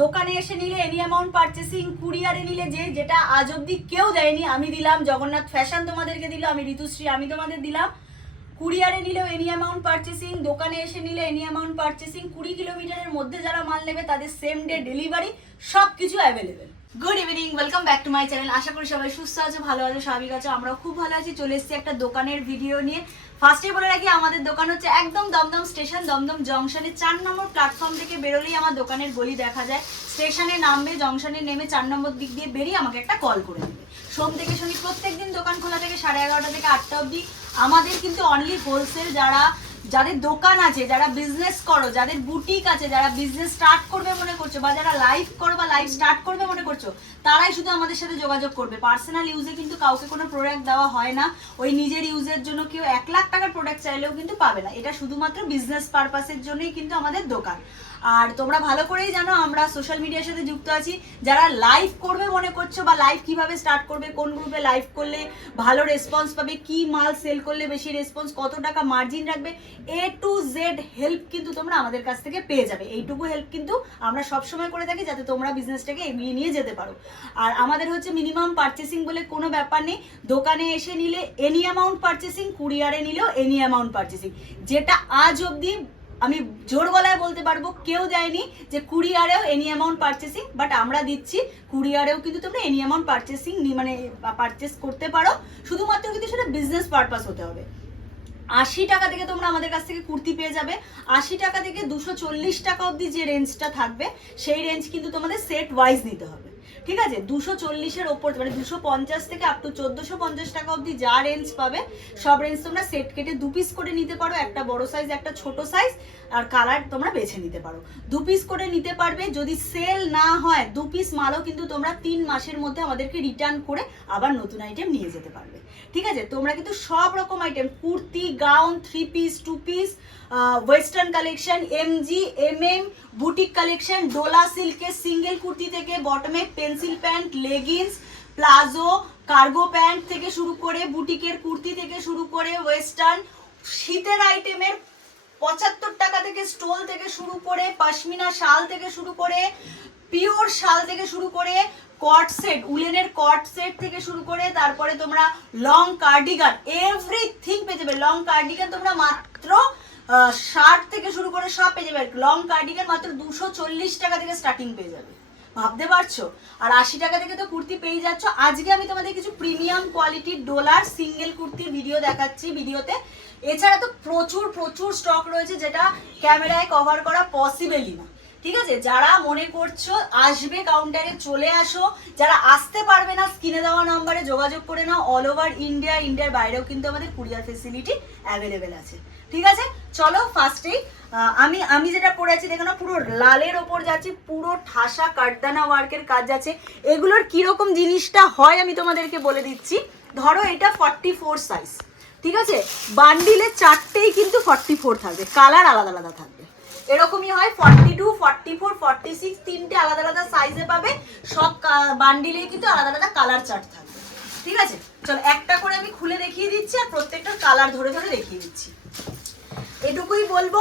দোকানে এসে নিলে এনি অ্যামাউন্ট পারচেসিং কুরিয়ারে নিলে যে, যেটা আজ অব্দি কেউ দেয়নি, আমি দিলাম। জগন্নাথ ফ্যাশন তোমাদেরকে দিল, আমি ঋতুশ্রী, আমি তোমাদের দিলাম। কুরিয়ারে নিলেও এনি অ্যামাউন্ট পারচেসিং দোকানে এসে নিলে এনি অ্যামাউন্ট পারচেসিং কুড়ি কিলোমিটারের মধ্যে যারা মাল নেবে, তাদের সেম ডে ডেলিভারি সব কিছু available good evening welcome back to my channel আশা করি সবাই সুস্থ আছে, ভালো আছে, স্বাভাবিক আছে, আমরাও খুব ভালো আছি। চলে এসেছি একটা দোকানের ভিডিও নিয়ে। ফার্স্টে বলে রাখি, আমাদের দোকান হচ্ছে একদম দমদম স্টেশন দমদম জংশনে চার নম্বর প্ল্যাটফর্ম থেকে বেরোলেই আমার দোকানের গলি দেখা যায়। স্টেশনে নামবে জংশনে নেমে চার নম্বর দিক দিয়ে বেরিয়ে আমাকে একটা কল করে দেবে। সোম থেকে শনি প্রত্যেক দিন দোকান খোলা থেকে সাড়ে এগারোটা থেকে আটটা অবধি। আমাদের কিন্তু অনলি হোলসেল যারা যাদের দোকান আছে, যারা বিজনেস করো, যাদের বুটিক আছে, যারা বিজনেস স্টার্ট করবে মনে করছ বা যারা লাইভ করো বা লাইভ স্টার্ট করবে মনে করছ, তারাই শুধু আমাদের সাথে যোগাযোগ করবে। পার্সোনাল ইউজে কিন্তু কাউকে কোনো প্রোডাক্ট দেওয়া হয় না। ওই নিজের ইউজের জন্য কেউ এক লাখ টাকার প্রোডাক্ট চাইলেও কিন্তু পাবে না। এটা শুধুমাত্র বিজনেস পারপাসের জন্যই কিন্তু আমাদের দোকান। আর তোমরা ভালো করেই জানো, আমরা সোশ্যাল মিডিয়ার সাথে যুক্ত আছি। যারা লাইভ করবে মনে করছ বা লাইভ কীভাবে স্টার্ট করবে, কোন গ্রুপে লাইভ করলে ভালো রেসপন্স পাবে, কি মাল সেল করলে বেশি রেসপন্স কত টাকা মার্জিন রাখবে এ টু জেড হেল্প কিন্তু তোমরা আমাদের কাছ থেকে পেয়ে যাবে। এইটুকু হেল্প কিন্তু আমরা সব সময় করে থাকি যাতে তোমরা বিজনেসটাকে এগিয়ে নিয়ে যেতে পারো। আর আমাদের হচ্ছে মিনিমাম পারচেসিং বলে কোনো ব্যাপার নেই। দোকানে এসে নিলে এনি অ্যামাউন্ট পারচেসিং কুরিয়ারে নিলেও এনি অ্যামাউন্ট পারচেসিং যেটা আজ অবধি আমি জোর গলায় বলতে পারব, কেউ দেয়নি যে কুরিয়ারেও এনি অ্যামাউন্ট পারচেসিং বাট আমরা দিচ্ছি কুরিয়ারেও কিন্তু তোমরা এনি অ্যামাউন্ট পারচেসিং মানে পারচেস করতে পারো। শুধুমাত্র কিন্তু সেটা বিজনেস পারপাস হতে হবে। আশি টাকা থেকে তোমরা আমাদের কাছ থেকে কুর্তি পেয়ে যাবে। আশি টাকা থেকে দুশো চল্লিশ টাকা অবধি যে রেঞ্জটা থাকবে, সেই রেঞ্জ কিন্তু তোমাদের সেট ওয়াইজ নিতে হবে। ঠিক আছে? দুশো চল্লিশের ওপর মানে দুশো পঞ্চাশ থেকে আপ টু চোদ্দোশো পঞ্চাশ টাকা অবধি যা রেঞ্জ পাবে, সব রেঞ্জ তোমরা সেট কেটে দু পিস করে নিতে পারো। একটা বড় সাইজ একটা ছোট সাইজ আর কালার তোমরা বেছে নিতে পারো। দু পিস করে নিতে পারবে, যদি সেল না হয়, দু পিস মালও কিন্তু তোমরা তিন মাসের মধ্যে আমাদেরকে রিটার্ন করে আবার নতুন আইটেম নিয়ে যেতে পারবে। ঠিক আছে? তোমরা কিন্তু সব রকম item kurti gown three piece two piece western collection MG M M boutique collection Dola সিল্কের সিঙ্গেল কুর্তি থেকে বটমে pencil pant leggings palazzo cargo pant থেকে শুরু করে বুটিকের কুর্তি থেকে শুরু করে ওয়েস্টার্ন শীতের আইটেমের পঁচাত্তর থেকে স্টোল থেকে শুরু করে, পশমিনা শাল থেকে শুরু করে, পিওর শাল থেকে শুরু করে, কট সেট, উলেনের কট সেট থেকে শুরু করে, তারপরে তোমরা লং কার্ডিগান এভরিথিং পেয়ে যাবে। লং কার্ডিগান তোমরা মাত্র শার্ট থেকে শুরু করে সব পেয়ে যাবে। লং কার্ডিগান মাত্র দুশো চল্লিশ টাকা থেকে স্টার্টিং পেয়ে যাবে। ভাবতে পারছ? আর আশি টাকা থেকে তো কুর্তি পেয়ে যাচ্ছ। আজকে আমি তোমাদের কিছু প্রিমিয়াম কোয়ালিটির ডোলার সিঙ্গেল কুর্তির ভিডিও দেখাচ্ছি ভিডিওতে এছাড়া তো প্রচুর প্রচুর স্টক রয়েছে যেটা ক্যামেরায় কভার করা পসিবেলই না। ঠিক আছে? যারা মনে করছ আসবে কাউন্টারে চলে আসো। যারা আসতে পারবে না স্ক্রিনে দেওয়া নাম্বারে যোগাযোগ করে নাও। অল ওভার ইন্ডিয়া ইন্ডিয়ার বাইরেও কিন্তু আমাদের কুরিয়ার ফেসিলিটি অ্যাভেলেবেল আছে। ঠিক আছে? চলো ফার্স্টেই আমি আমি যেটা পড়েছি দেখো না পুরো লালের ওপর যাচ্ছি, পুরো ঠাসা কাঠদানা ওয়ার্কের কাজ যাচ্ছে এগুলোর কীরকম জিনিসটা হয় আমি তোমাদেরকে বলে দিচ্ছি। ধরো এটা ফর্টি ফোর সাইজ ঠিক আছে? বান্ডিলে চারটেই কিন্তু ফর্টি ফোর থাকবে। কালার আলাদা আলাদা থাকবে। এরকমই হয় forty two forty four forty six তিনটে আলাদা আলাদা সাইজে পাবে। সব বান্ডিলেই কিন্তু আলাদা আলাদা কালার চার্ট থাকবে। ঠিক আছে? চলো একটা করে আমি খুলে দেখিয়ে দিচ্ছি আর প্রত্যেকটার কালার ধরে ধরে দেখিয়ে দিচ্ছি। এটুকুই বলব,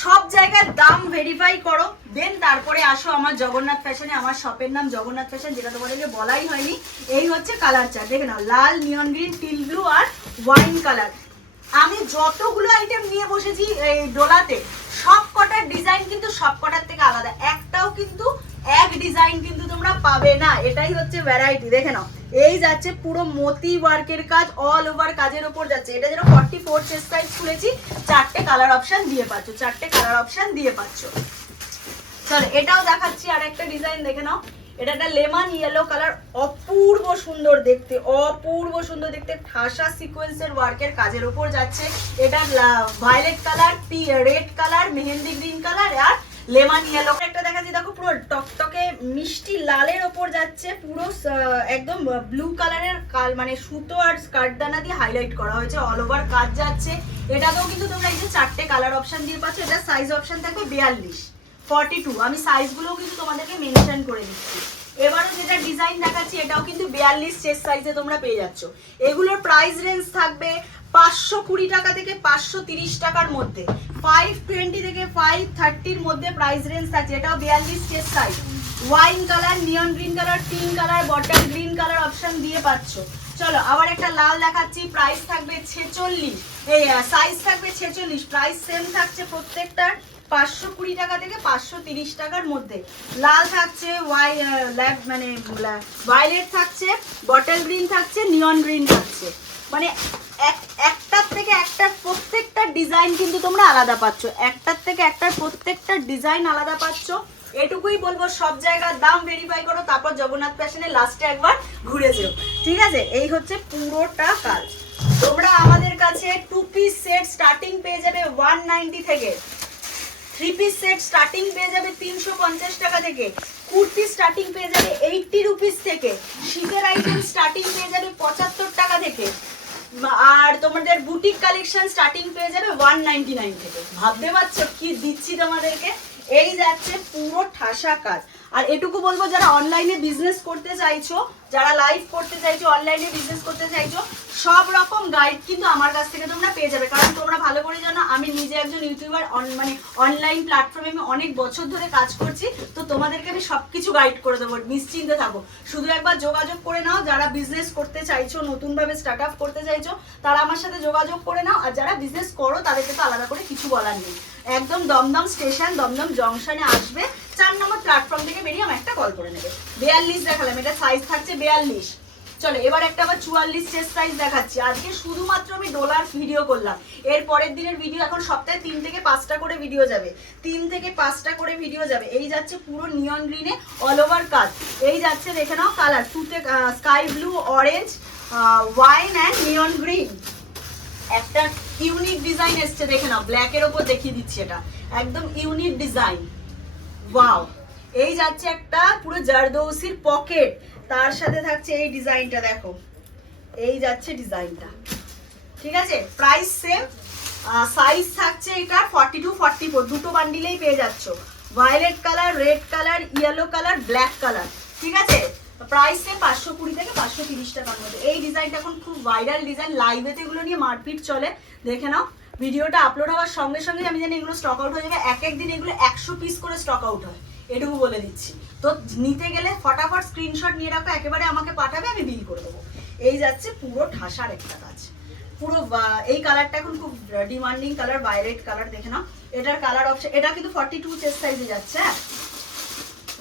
সব জায়গার দাম ভেরিফাই করো। দেন তারপরে আসো আমার জগন্নাথ ফ্যাশনে আমার শপের নাম জগন্নাথ ফ্যাশন যেটা তোমাদেরকে বলাই হয়নি। এই হচ্ছে কালার চার্ট দেখে নাও, লাল নিয়ন গ্রিন টিল ব্লু আর ওয়াইন কালার আমি যতগুলো আইটেম নিয়ে বসেছি এই ডোলাতে সব কটার ডিজাইন কিন্তু সব কটার থেকে আলাদা। একটাও কিন্তু এক ডিজাইন কিন্তু তোমরা পাবে না। এটাই হচ্ছে ভ্যারাইটি দেখে নাও। এই যাচ্ছে পুরো মতি ওয়ার্কের কাজ অল ওভার কাজের ওপর যাচ্ছে। এটা যেন ফর্টি ফোর চেস্ট সাইজ খুলেছি, চারটে কালার অপশান দিয়ে পাচ্ছ, চারটে কালার অপশান দিয়ে পাচ্ছ। চলো, এটাও দেখাচ্ছি আর একটা ডিজাইন দেখে নাও। এটা একটা লেমন ইয়েলো কালার অপূর্ব সুন্দর দেখতে, অপূর্ব সুন্দর দেখতে। ঠাসা সিকোয়েন্সের ওয়ার্কের কাজের উপর যাচ্ছে। এটা violet colour P red colour mehendi green colour আর লেমন ইয়েলো একটা দেখাচ্ছি, দেখো, পুরো টকটকে মিষ্টি লালের ওপর যাচ্ছে। পুরো একদম ব্লু কালারের কাল মানে সুতো আর স্কার্ট দানা দিয়ে হাইলাইট করা হয়েছে। অল ওভার কাজ যাচ্ছে। এটাতেও কিন্তু তোমরা এই যে চারটে কালার অপশন দিয়ে পাচ্ছ এটা সাইজ অপশন থাকবে বিয়াল্লিশ। ফর্টি টু আমি সাইজগুলোও কিন্তু তোমাদেরকে মেনশন করে দিচ্ছি। এবারে যেটা ডিজাইন দেখাচ্ছি, এটাও কিন্তু বিয়াল্লিশ চেস্ট সাইজে তোমরা পেয়ে যাচ্ছ। এগুলোর প্রাইস রেঞ্জ থাকবে পাঁচশো কুড়ি টাকা থেকে পাঁচশো তিরিশ টাকার মধ্যে। ফাইভ টোয়েন্টি থেকে ফাইভ থার্টির মধ্যে প্রাইস রেঞ্জ থাকছে। এটাও বিয়াল্লিশ chest size wine colour neon green colour pink colour bottle green colour option দিয়ে পাচ্ছ। চলো, আবার একটা লাল দেখাচ্ছি প্রাইস থাকবে ছেচল্লিশ। এই সাইজ থাকবে ছেচল্লিশ প্রাইস সেম থাকছে প্রত্যেকটার পাঁচশো কুড়ি টাকা থেকে পাঁচশো তিরিশ টাকার মধ্যে। লাল থাকছে ওয়াই ল্যাব মানে ভায়োলেট থাকছে বটল গ্রিন থাকছে নিয়ন গ্রিন থাকছে। মানে এক, একটার থেকে একটার প্রত্যেকটা ডিজাইন কিন্তু তোমরা আলাদা পাচ্ছ। একটার থেকে একটার প্রত্যেকটা ডিজাইন আলাদা পাচ্ছ। এটুকুই বলব, সব জায়গার দাম ভেরিফাই করো, তারপর জগন্নাথ ফ্যাশনে লাস্টে একবার ঘুরে যেও। ঠিক আছে? এই হচ্ছে পুরোটা কাজ। তোমরা আমাদের কাছে টু পিস সেট স্টার্টিং পেয়ে যাবে ওয়ান নাইনটি থেকে। থ্রি পিস সেট স্টার্টিং পেয়ে যাবে তিনশো পঞ্চাশ টাকা থেকে। কুর্তি স্টার্টিং পেয়ে যাবে এইটটি রুপিস থেকে। শীতের আইটেম স্টার্টিং পেয়ে যাবে পঁচাত্তর আর তোমাদের বুটিক কালেকশন স্টার্টিং পেয়ে যাবে ওয়ান নাইনটি নাইন থেকে। ভাবতে পারছ কি দিচ্ছি তোমাদেরকে? এই যাচ্ছে পুরো ঠাসা কাজ। আর এটুকু বলব, যারা অনলাইনে বিজনেস করতে চাইছো, যারা লাইভ করতে চাইছো অনলাইনে বিজনেস করতে চাইছো, সব রকম গাইড কিন্তু আমার কাছ থেকে তোমরা পেয়ে যাবে। কারণ তোমরা ভালো করে জানো, আমি নিজে একজন ইউটিউবার মানে অনলাইন প্ল্যাটফর্মে আমি অনেক বছর ধরে কাজ করছি, তো তোমাদেরকে আমি সবকিছু গাইড করে দেবো, নিশ্চিন্তে থাকো শুধু একবার যোগাযোগ করে নাও, যারা বিজনেস করতে চাইছো, নতুনভাবে স্টার্ট আপ করতে চাইছো, তারা আমার সাথে যোগাযোগ করে নাও, আর যারা বিজনেস করো, তাদেরকে তো আলাদা করে কিছু বলার নেই। একদম দমদম স্টেশন দমদম জংশনে আসবে চার নম্বর প্ল্যাটফর্ম থেকে বেরিয়ে আমার একটা কল করে নেবে। বেয়াল্লিশ দেখালাম, এটা সাইজ থাকছে বেয়াল্লিশ। চলো, এবার একটা আবার চুয়াল্লিশ চেস্ট সাইজ দেখাচ্ছি। আজকে শুধুমাত্র আমি ডলার ভিডিও করলাম। এর পরের দিনের ভিডিও এখন সপ্তাহে তিন থেকে পাঁচটা করে ভিডিও যাবে। তিন থেকে পাঁচটা করে ভিডিও যাবে। এই যাচ্ছে পুরো নিয়ন গ্রিনে অল ওভার কাজ এই যাচ্ছে, দেখে নাও কালার টুতে sky blue orange wine and neon green একটা ইউনিক ডিজাইন এসছে, দেখে নাও। ব্ল্যাকের ওপর দেখিয়ে দিচ্ছি এটা। একদম ইউনিক ডিজাইন ওয়াও এই যাচ্ছে একটা পুরো জারদৌসির পকেট তার সাথে থাকছে এই ডিজাইনটা দেখো। এই যাচ্ছে ডিজাইনটা ঠিক আছে? প্রাইস সেম সাইজ থাকছে এটা ফর্টি টু ফর্টি ফোর দুটো বান্ডিলেই পেয়ে যাচ্ছ। Violet colour red colour yellow colour black colour ঠিক আছে? প্রাইস সেম পাঁচশো কুড়ি থেকে পাঁচশো তিরিশ টাকার মধ্যে। এই ডিজাইনটা এখন খুব ভাইরাল ডিজাইন লাইভেতে এগুলো নিয়ে মারপিট চলে। দেখে নাও। ভিডিওটা আপলোড হওয়ার সঙ্গে সঙ্গে আমি জানি এগুলো স্টক আউট হয়ে যাবে। এক এক দিন এগুলো একশো পিস করে স্টক আউট হয়। এটুকু বলে দিচ্ছি। তো নিতে গেলে ফটাফট স্ক্রিনশট নিয়ে রাখো, একেবারে আমাকে পাঠাবে, আমি বিল করে দেবো। এই যাচ্ছে পুরো ঠাসার একটা কাজ। পুরো এই কালারটা এখন খুব ডিমান্ডিং কালার ভায়োলেট কালার দেখে নাও। এটার কালার অপশন এটা কিন্তু ফর্টি টু চেস্ট সাইজে যাচ্ছে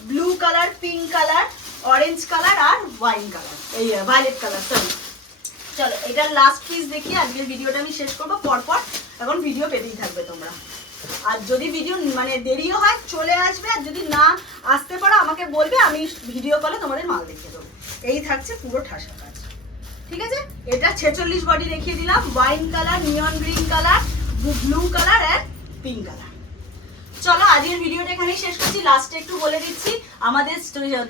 blue colour pink colour orange colour আর ওয়াইন কালার এই ভায়োলেট কালার সরি চলো, এটার লাস্ট পিস দেখি, আজকের ভিডিওটা আমি শেষ করব। পরপর এখন ভিডিও পেতেই থাকবে তোমরা। আর যদি ভিডিও মানে দেরিও হয়, চলে আসবে, আর যদি না আসতে পারো, আমাকে বলবে, আমি ভিডিও কলে তোমাদের মাল দেখিয়ে দেবো। এই থাকছে পুরো ঠাসা কাজ। ঠিক আছে? এটা ছেচল্লিশ বডি দেখিয়ে দিলাম wine colour neon green colour blue colour and pink colour চলো, আজকের ভিডিওটা এখানেই শেষ করছি। লাস্টে একটু বলে দিচ্ছি, আমাদের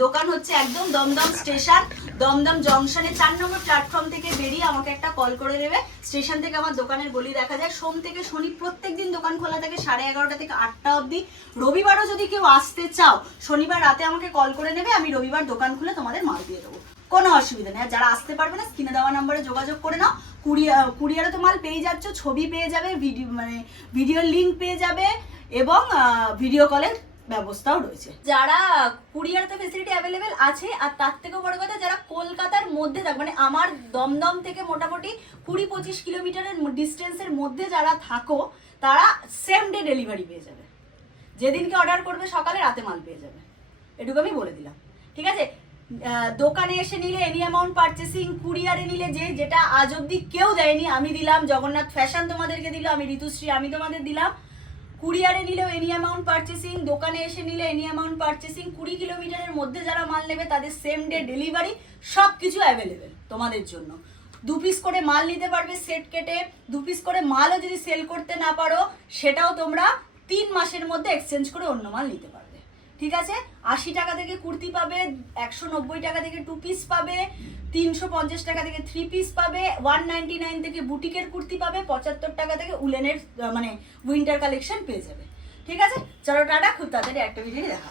দোকান হচ্ছে একদম দমদম স্টেশন। দমদম জংশনে চার নম্বর প্ল্যাটফর্ম থেকে বেরিয়ে আমাকে একটা কল করে দেবে। স্টেশন থেকে আমার দোকানের গলি দেখা যায়। সোম থেকে শনি প্রত্যেক দিন দোকান খোলা থাকে সাড়ে এগারোটা থেকে আটটা অবধি। রবিবারও যদি কেউ আসতে চাও, শনিবার রাতে আমাকে কল করে নেবে, আমি রবিবার দোকান খুলে তোমাদের মাল দিয়ে দেবো। কোনো অসুবিধা নেই। আর যারা আসতে পারবে না স্ক্রিনে দেওয়া নাম্বারে যোগাযোগ করে নাও। কুরিয়ার কুরিয়ারে তো মাল পেয়ে যাচ্ছ, ছবি পেয়ে যাবে ভিডিও মানে ভিডিওর লিঙ্ক পেয়ে যাবে এবং ভিডিও কলের ব্যবস্থাও রয়েছে। যারা কুরিয়ারতে ফেসিলিটি অ্যাভেলেবেল আছে, আর তার থেকেও বড় কথা, যারা কলকাতার মধ্যে থাক মানে আমার দমদম থেকে মোটামুটি কুড়ি পঁচিশ কিলোমিটারের ডিস্টেন্সের মধ্যে যারা থাকো, তারা সেম ডে ডেলিভারি পেয়ে যাবে। যেদিনকে অর্ডার করবে সকালে, রাতে মাল পেয়ে যাবে। এটুকু আমি বলে দিলাম। ঠিক আছে? দোকানে এসে নিলে এনি অ্যামাউন্ট পারচেসিং কুরিয়ারে নিলে যে, যেটা আজ অব্দি কেউ দেয়নি, আমি দিলাম, জগন্নাথ ফ্যাশন তোমাদেরকে দিল, আমি ঋতুশ্রী, আমি তোমাদের দিলাম। কুরিয়ারে নিলেও এনি অ্যামাউন্ট পারচেসিং দোকানে এসে নিলে এনি অ্যামাউন্ট পারচেসিং কুড়ি কিলোমিটারের মধ্যে যারা মাল নেবে, তাদের সেম ডে ডেলিভারি সব কিছু অ্যাভেলেবেল তোমাদের জন্য। দু পিস করে মাল নিতে পারবে সেট কেটে, দু পিস করে মালও যদি সেল করতে না পারো, সেটাও তোমরা তিন মাসের মধ্যে এক্সচেঞ্জ করে অন্য মাল নিতে পারবে। ঠিক আছে? আশি টাকা থেকে কুর্তি পাবে, একশো নব্বই টাকা থেকে টু পিস পাবে, তিনশো পঞ্চাশ টাকা থেকে থ্রি পিস পাবে ওয়ান নাইনটি নাইন থেকে বুটিকের কুর্তি পাবে, পঁচাত্তর টাকা থেকে উলেনের মানে উইন্টার কালেকশন পেয়ে যাবে। ঠিক আছে? চলো টাটা, খুব তাড়াতাড়ি একটা ভিডিও দেখা